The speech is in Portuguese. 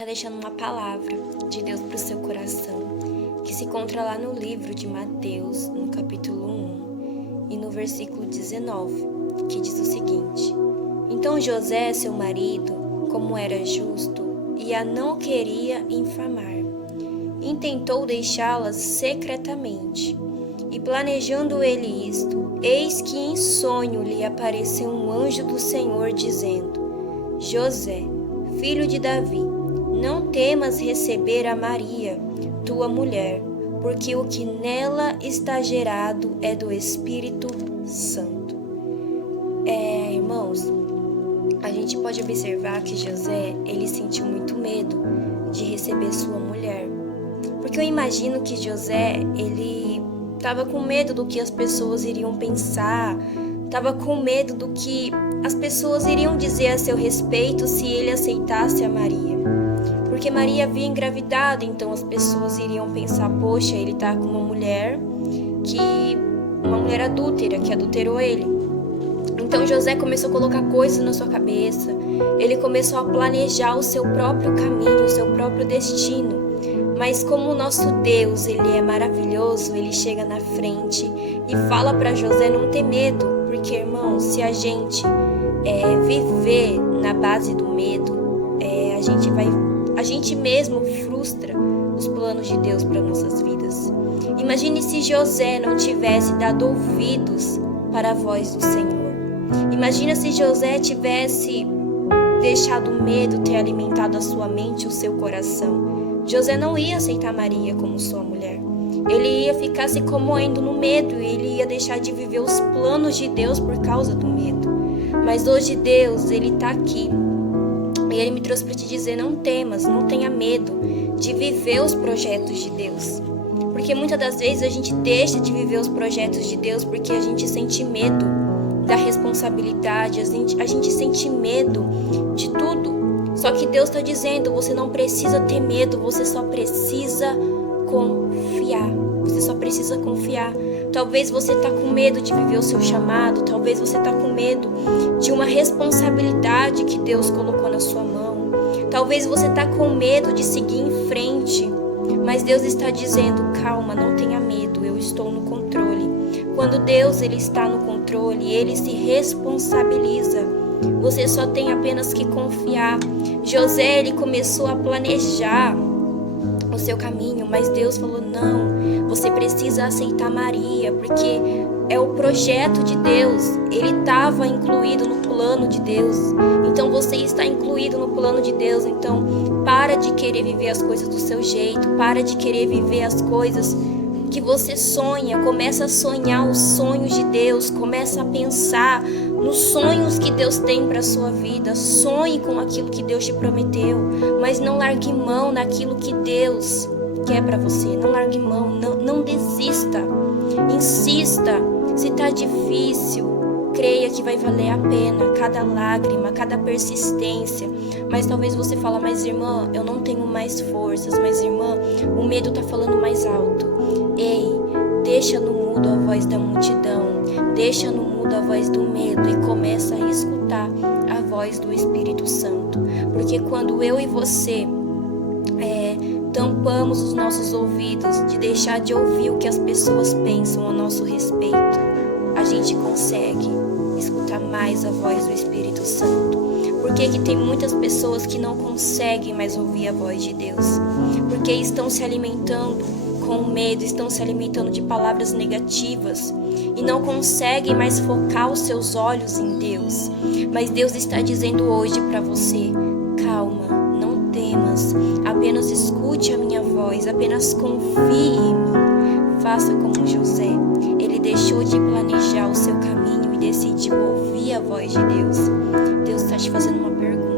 Está deixando uma palavra de Deus para o seu coração, que se encontra lá no livro de Mateus, no capítulo 1 e no versículo 19, que diz o seguinte: Então José, seu marido, como era justo e a não queria infamar, intentou deixá-la secretamente. E planejando ele isto, eis que em sonho lhe apareceu um anjo do Senhor, dizendo: José, filho de Davi, não temas receber a Maria, tua mulher, porque o que nela está gerado é do Espírito Santo. Irmãos, a gente pode observar que José, ele sentiu muito medo de receber sua mulher. Porque eu imagino que José, ele estava com medo do que as pessoas iriam pensar, estava com medo do que as pessoas iriam dizer a seu respeito se ele aceitasse a Maria. Porque Maria havia engravidado, então as pessoas iriam pensar: poxa, ele está com uma mulher adúltera, que adulterou ele. Então José começou a colocar coisas na sua cabeça, ele começou a planejar o seu próprio caminho, o seu próprio destino. Mas como o nosso Deus, ele é maravilhoso, ele chega na frente e fala para José não ter medo, porque, irmão, se a gente viver na base do medo, a gente mesmo frustra os planos de Deus para nossas vidas. Imagine se José não tivesse dado ouvidos para a voz do Senhor. Imagina se José tivesse deixado o medo ter alimentado a sua mente e o seu coração. José não ia aceitar Maria como sua mulher. Ele ia ficar se comoendo no medo e ele ia deixar de viver os planos de Deus por causa do medo. Mas hoje Deus, ele está aqui. E ele me trouxe para te dizer: não temas, não tenha medo de viver os projetos de Deus. Porque muitas das vezes a gente deixa de viver os projetos de Deus porque a gente sente medo da responsabilidade, a gente sente medo de tudo. Só que Deus está dizendo: você não precisa ter medo, você só precisa confiar. Você só precisa confiar. Talvez você está com medo de viver o seu chamado, talvez você está com medo de uma responsabilidade que Deus colocou na sua mão. Talvez você está com medo de seguir em frente, mas Deus está dizendo: calma, não tenha medo, eu estou no controle. Quando Deus, ele está no controle, ele se responsabiliza. Você só tem apenas que confiar. José, ele começou a planejar o seu caminho, mas Deus falou: não, você precisa aceitar Maria, porque é o projeto de Deus, ele estava incluído no plano de Deus, então você está incluído no plano de Deus. Então para de querer viver as coisas do seu jeito, para de querer viver as coisas que você sonha, começa a sonhar os sonhos de Deus, começa a pensar nos sonhos que Deus tem para a sua vida. Sonhe com aquilo que Deus te prometeu, mas não largue mão daquilo que Deus quer para você. Não largue mão, não desista, insista. Se está difícil, creia que vai valer a pena cada lágrima, cada persistência. Mas talvez você fala: mas irmã, eu não tenho mais forças. Mas irmã, o medo está falando mais alto. Ei, deixa no mudo a voz da multidão, deixa no mudo a voz do medo e começa a escutar a voz do Espírito Santo. Porque quando eu e você tampamos os nossos ouvidos de deixar de ouvir o que as pessoas pensam a nosso respeito, a gente consegue escutar mais a voz do Espírito Santo. Por que tem muitas pessoas que não conseguem mais ouvir a voz de Deus? Porque estão se alimentando com medo, estão se alimentando de palavras negativas e não conseguem mais focar os seus olhos em Deus. Mas Deus está dizendo hoje para você: calma, não temas, apenas escute a minha voz, apenas confie em mim. Faça como José, ele deixou de planejar o seu caminho e decidiu ouvir a voz de Deus. Deus está te fazendo uma pergunta.